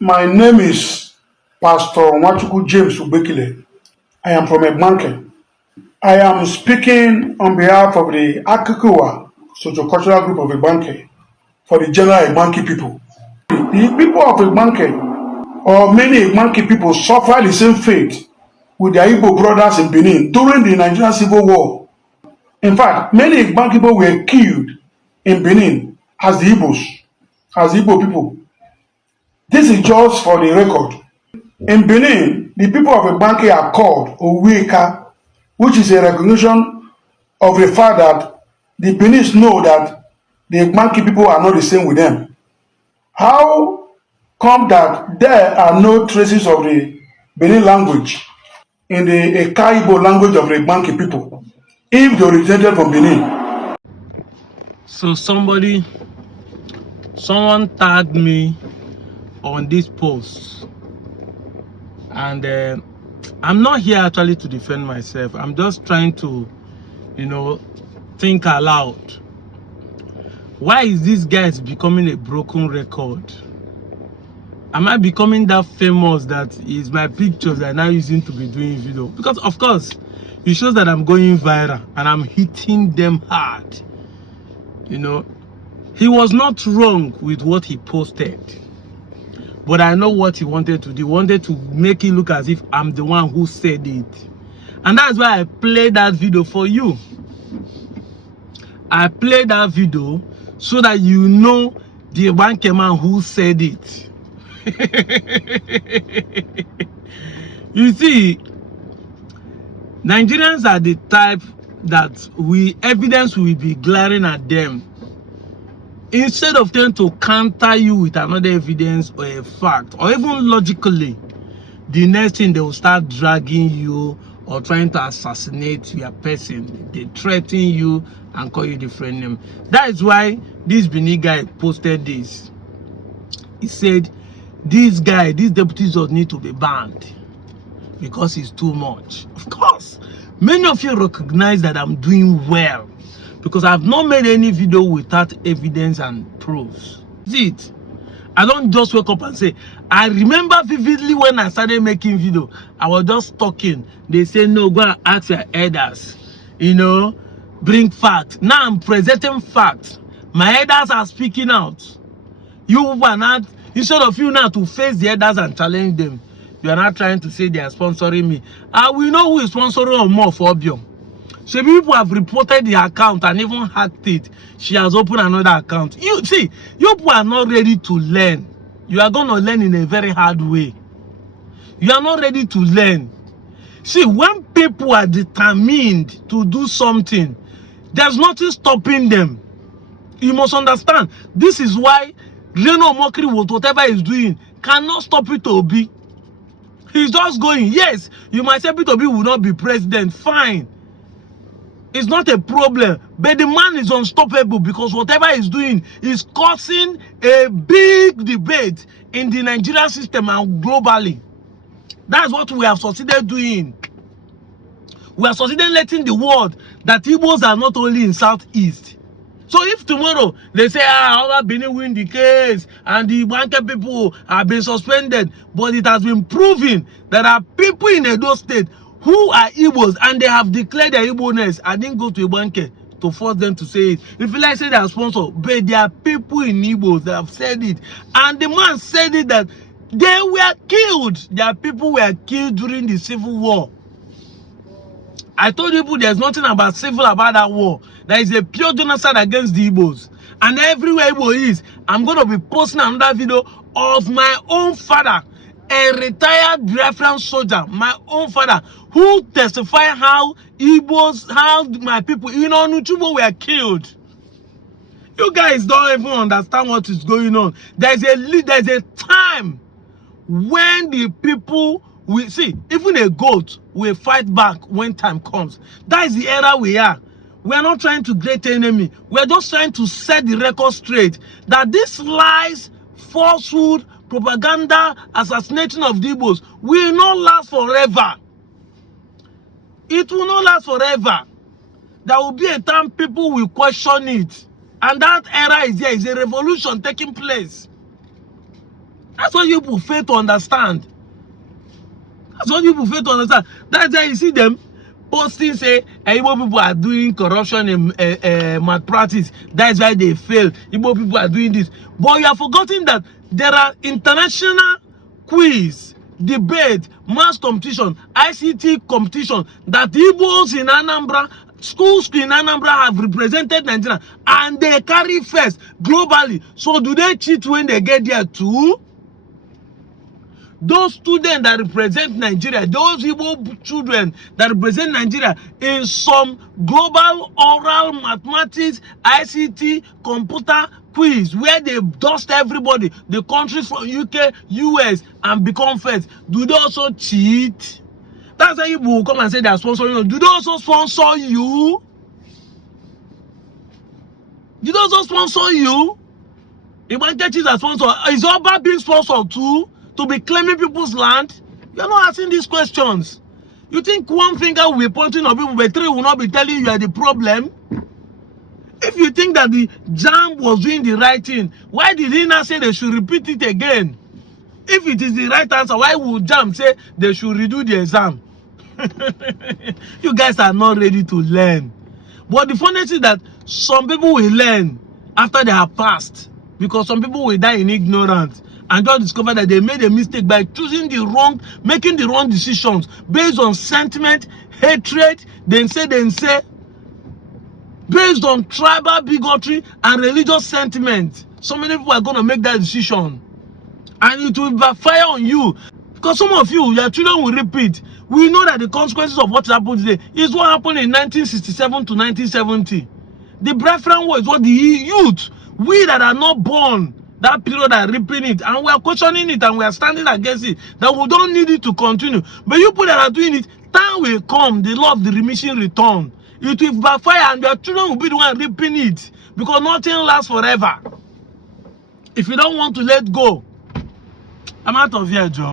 My name is Pastor Nwachukwu James Ubekile. I am from Egbanke. I am speaking on behalf of the Akikuwa Sociocultural Group of Egbanke for the general Egbanke people. The people of Egbanke, or many Egbanke people, suffer the same fate with their Igbo brothers in Benin during the Nigerian Civil War. In fact, many Egbanke people were killed in Benin as the Igbo people. This is just for the record. In Benin, the people of Ibanke are called Oweka, which is a recognition of the fact that the Benis know that the Ibanke people are not the same with them. How come that there are no traces of the Benin language in the Ekaibo language of the Ibanke people if they originated from Benin? So someone tagged me on this post, and I'm not here actually to defend myself. I'm just trying to, think aloud. Why is this guy becoming a broken record? Am I becoming that famous that is my pictures that are now using to be doing video? Because of course, it shows that I'm going viral and I'm hitting them hard. He was not wrong with what he posted. But I know what he wanted to do. He wanted to make it look as if I'm the one who said it. And that's why I played that video for you. I played that video so that you know the Banke man who said it. You see, Nigerians are the type that evidence will be glaring at them. Instead of them to counter you with another evidence or a fact, or even logically, the next thing they will start dragging you or trying to assassinate your person. They threaten you and call you different name. That is why this Benin guy posted this. He said, this deputy does need to be banned because he's too much. Of course, many of you recognize that I'm doing well, because I've not made any video without evidence and proofs. See it? I don't just wake up and say, I remember vividly when I started making video, I was just talking. They say, no, go and ask your elders. Bring facts. Now I'm presenting facts. My elders are speaking out. You are not, instead of you now to face the elders and challenge them, you are not trying to say they are sponsoring me. And we know who is sponsoring more for Obiom. So people have reported the account and even hacked it. She has opened another account. You see, you people are not ready to learn. You are going to learn in a very hard way. You are not ready to learn. See, when people are determined to do something, there's nothing stopping them. You must understand. This is why Reno Mokri, whatever he's doing, cannot stop it to be. He's just going. Yes, you might say Peter Obi will not be president. Fine. It's not a problem, but the man is unstoppable because whatever he's doing is causing a big debate in the Nigerian system and globally. That's what we have succeeded doing. We have succeeded letting the world that Igbos are not only in Southeast. So if tomorrow they say, Oba Benin win the case and the Banke people have been suspended, but it has been proven that there are people in Edo State who are Igbos and they have declared their Igbo-ness. I didn't go to Ibanke to force them to say it. If you like say they are sponsored, but there are people in Igbos that have said it. And the man said it that they were killed. Their people were killed during the Civil War. I told you people there's nothing about civil about that war. There is a pure genocide against the Igbos. And everywhere Igbo is, I'm going to be posting another video of my own father, a retired reference soldier, my own father, who testified how Igbos, how my people in Onuchubo were killed. You guys don't even understand what is going on. There's a time when the people will see, even a goat will fight back when time comes. That is the era we are. We are not trying to create enemy. We are just trying to set the record straight that this lies, falsehood, propaganda, assassination of the Igbos will not last forever. It will not last forever. There will be a time people will question it. And that era is there. Is a revolution taking place. That's what you people fail to understand. That's what people fail to understand. That's why you see them posting, say, Igbo people are doing corruption in malpractice. That's why they fail. Igbo people are doing this. But you have forgotten that there are international quiz, debate, mass competition, ICT competition that Igbos in Anambra, schools in Anambra have represented Nigeria, and they carry first globally. So do they cheat when they get there too? Those students that represent Nigeria, those Igbo children that represent Nigeria in some global oral mathematics, ICT, computer quiz, where they dust everybody, the countries from UK, US, and become first, do they also cheat? That's why Igbo will come and say they are sponsoring you. Do they also sponsor you? Do they also sponsor you? Igbo churches are sponsored. Is Oba being sponsored too? To be claiming people's land? You're not asking these questions. You think one finger will be pointing on people, but three will not be telling you are the problem? If you think that the JAMB was doing the right thing, why did he not say they should repeat it again? If it is the right answer, why would JAMB say they should redo the exam? You guys are not ready to learn. But the funny thing is that some people will learn after they have passed, because some people will die in ignorance and just discover that they made a mistake by choosing the wrong, making the wrong decisions based on sentiment, hatred, then say, based on tribal bigotry and religious sentiment. So many people are going to make that decision, and it will backfire on you, because some of you, your children will repeat. We know that the consequences of what happened today is what happened in 1967 to 1970. The Biafran war is what the youth, we that are not born that period, are reaping it, and we are questioning it, and we are standing against it, that we don't need it to continue. But you people that are doing it, time will come, the law of the remission return. It will backfire, and your children will be the one reaping it, because nothing lasts forever. If you don't want to let go, I'm out of here, Joe.